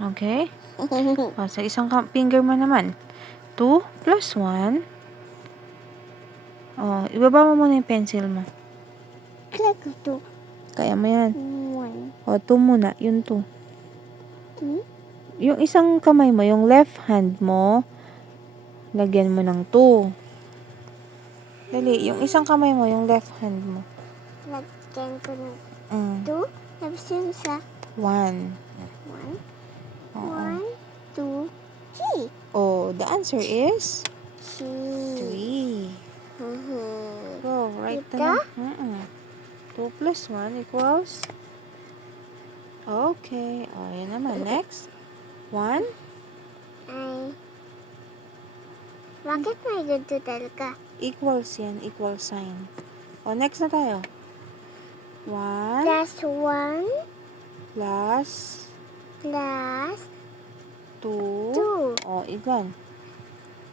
Okay? O, sa isang finger mo naman. 2 plus 1. O, ibaba mo muna yung pencil mo. Kaya mo yan. 1. O, 2 muna. Yung 2. 2. Yung isang kamay mo, yung left hand mo, lagyan mo ng 2. Dali, yung isang kamay mo, yung left hand mo. Lagyan ko ng 2. Mm. Tapos yung isa. 1. 1. Oo. 1, 2, 3. Oh, the answer is 3. 3. Go, write Ito? the 2 plus 1 equals? Okay. O, yan naman. Next. 1. Ay. Bakit may ganito talaga? Equals yan. Equal sign. O, next na tayo. 1 Plus 1 plus plus 2. 2. O, ilan?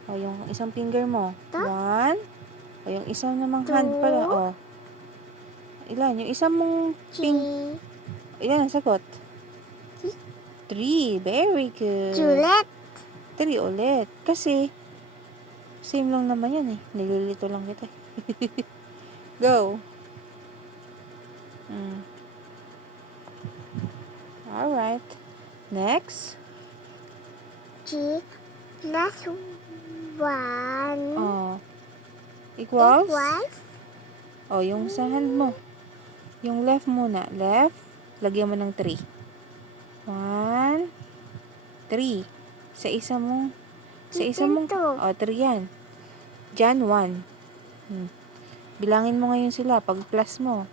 O, yung isang finger mo. Ito? 1. O, yung isang namang hand pala. O. Ilan? Yung isang mong ilan ang sagot? 3. Very good. Juliet. 3 ulit. Kasi, same lang naman yan eh. Nililito lang kita. Go. Alright. Next. G plus 1 Oh. Equals? equals Oh, yung sa hand mo. Yung left muna. Left. Lagyan mo ng 3. 1, 3. Sa isa mong, oh, 3 yan. Diyan, 1. Bilangin mo ngayon sila. Pag plus mo.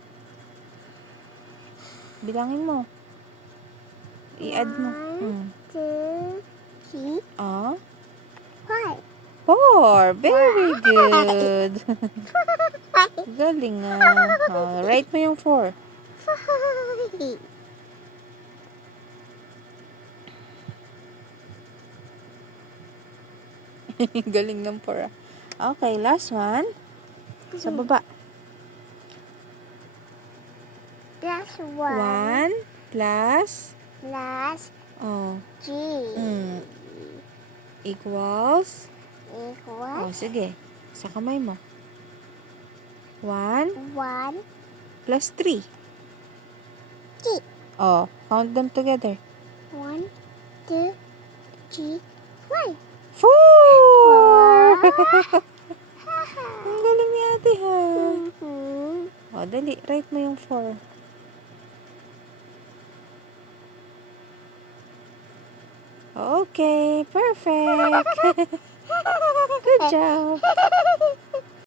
Bilangin mo. I-add mo. 1, 2, 3, Oh. 4. 4. Very good. Galing nga. Oh, write mo yung 4. Galing ng 4. Okay, last one. Sa baba. Plus 1 plus plus oh, G equals. Oh, equals sige. Sa kamay mo. 1 1, plus 3. 3. Oh, count them together. 1, 2, 3, 4. 4! Ang galing ni ate ha. Oh, dali. Write mo yung 4. Okay, perfect. Good job.